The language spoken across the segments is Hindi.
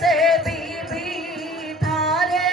से बीबी थारे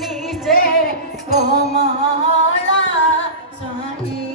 निजे कोमला स्वामी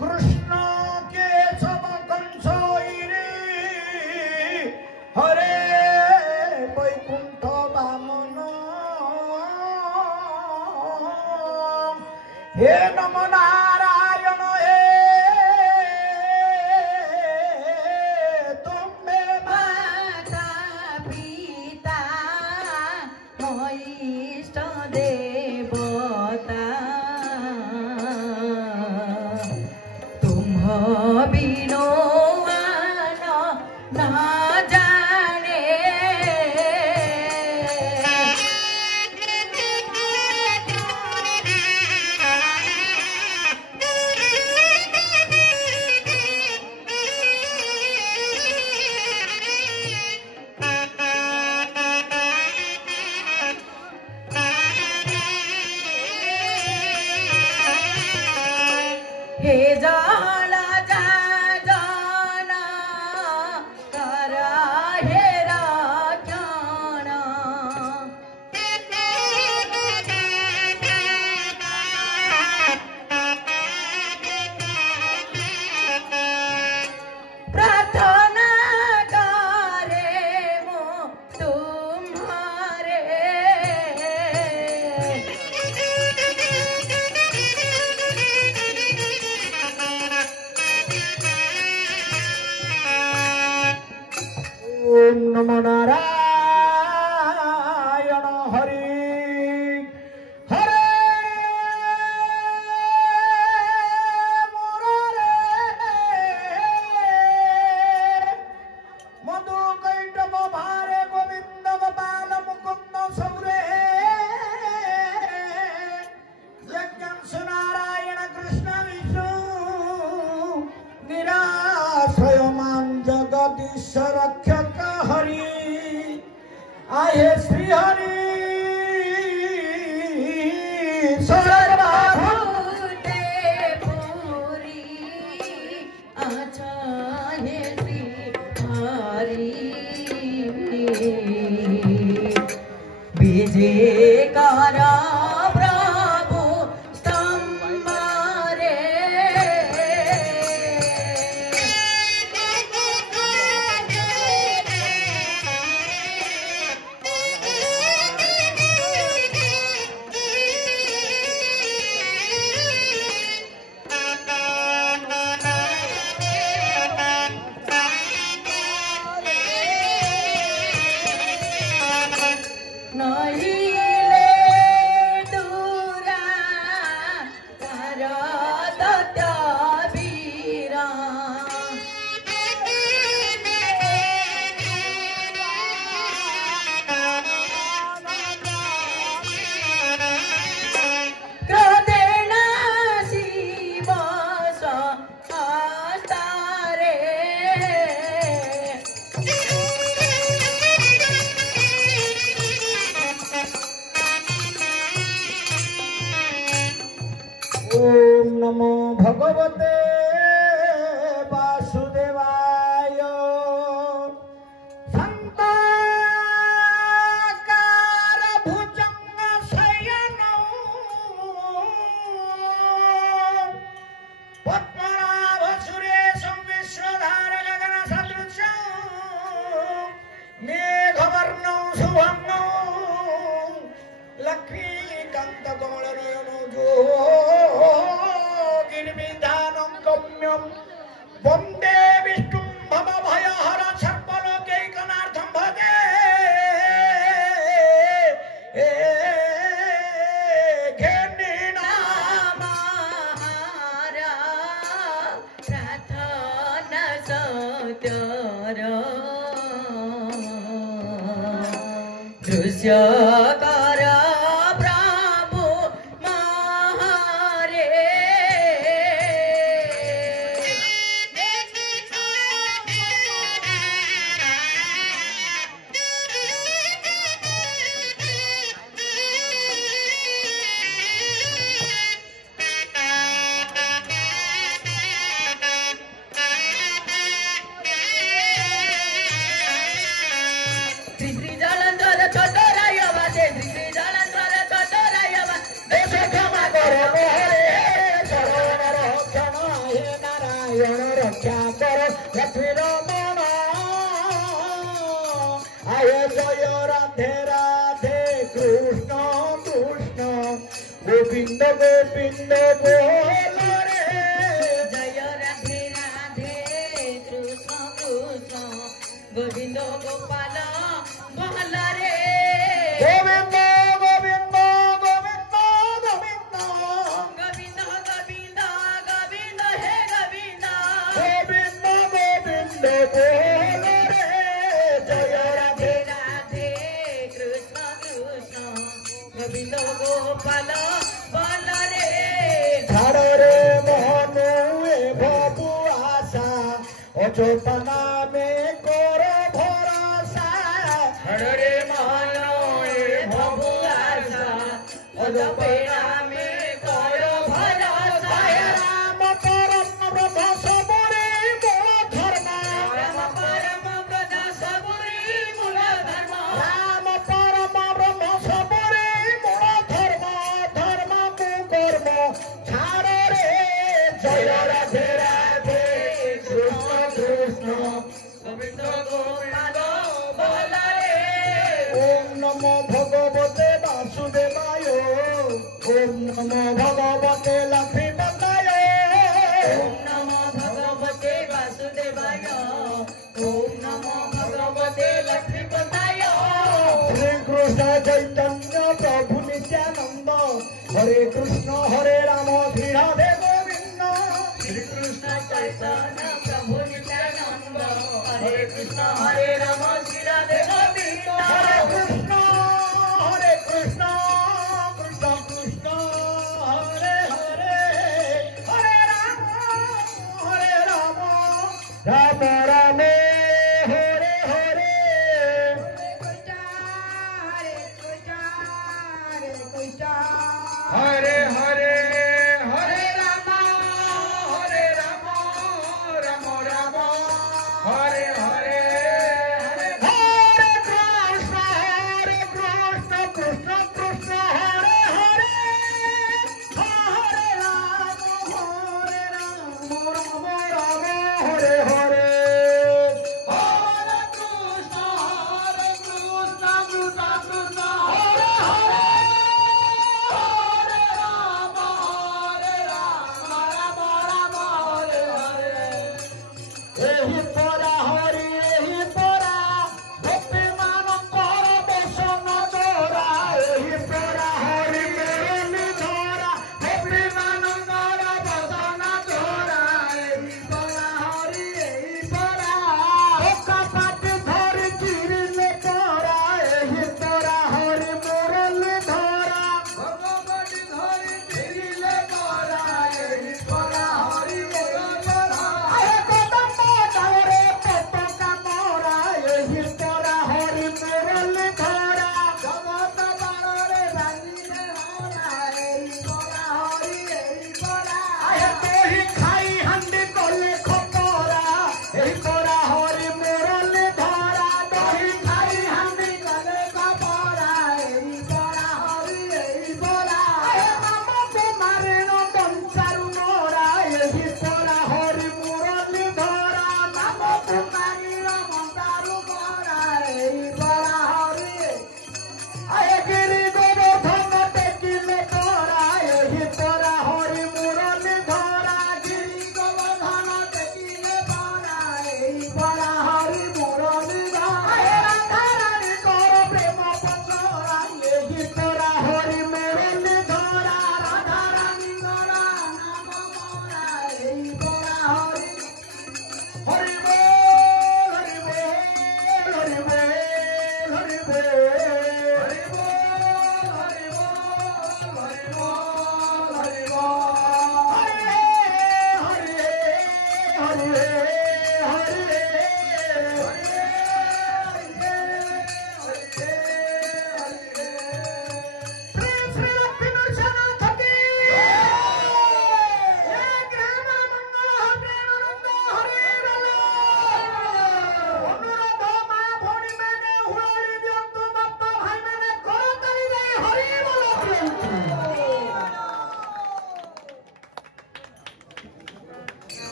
कृष्ण केशव कंसोईरे हरे वैकुंठ वामन हे नम नारायण हे तुम्हें माता पिता इष्ट देवता तुम बिनो न जाने हे जान कर हे राजन प्रार्थना करे मो तुम्हारे ओम नमो नारायण हरि हरे मुरारे मधु कैटभ भारे गोविंद गोपाल मुकुंद सौरे यज्ञंस नारायण कृष्ण विष्णु निराश्रय मान जगदीश रक्षक हरि आहे श्री हरि सर्वभूते पूरी अच्छा हे श्री हरि विजय करा प्रभु स्तंभारे नहिले दूरा सरदत्त वीरा क्रोधेन शिव हस्तारे ओम नमो भगवते वासुदेवाय संताकार भुजंग शयनौ पद्मनाभ सुरेशं विश्वधार गगन सदृशं मेघवर्णं शुभंगं लक्ष्मीकान्त कमलनयनो योगिर्विधानं गम्यं वन्दे विष्णुं भवभयहर सर्वलोकैकनाथं भजे नामाहारा प्रार्थना सत्यर दृश्य कर प्रभु महारे श्री श्री जलंधर छोटराय राधे राधे कृष्ण कृष्ण गोविंद गोविंद बोल रे जय राधे राधे कृष्ण कृष्ण गोविंद गोपाल बोल रे गोविंद गोविंद गोविंद गोविंद गोविंद गोविंद गोविंद हे गोविंद गोविंद गोविंद बोल रे जय राधे राधे कृष्ण कृष्ण गोविंद गोपाल बोल रे ছাড় রে মহনু এ বাবু আশা অযথা নামে কর ভরসা ছাড় রে মন এ ভব আশা অজপে নামে কর ভরসা রাম পরম ব্রহ্ম সবরে মূল ধর্ম রাম পরম ব্রত সবরি মূল ধর্ম রাম পরম ব্রহ্ম সবরে মূল ধর্ম ধর্ম কুকর্ম ছাড় রে জয় রাধে রাধে কৃষ্ণ কৃষ্ণ গোবিন্দ গোপাল বল রে ওম নমো ভগবতে বাসুদেবায় ওম নমো ভগবতে লক্ষ্মীপতায় ওম নমো ভগবতে বাসুদেবায় ওম নমো ভগবতে লক্ষ্মীপতায় শ্রীকৃষ্ণ চৈতন্য প্রভু নিত্যানন্দ হরে কৃষ্ণ হরে রাম শ্রী রাধে গোবিন্দ শ্রীকৃষ্ণ চৈতন্য প্রভু নিত্যানন্দ হরে কৃষ্ণ হরে রাম শ্রী রাধে গোবিন্দ হরে কৃষ্ণ কৃষ্ণ কৃষ্ণ হরে হরে হরে রাম রাম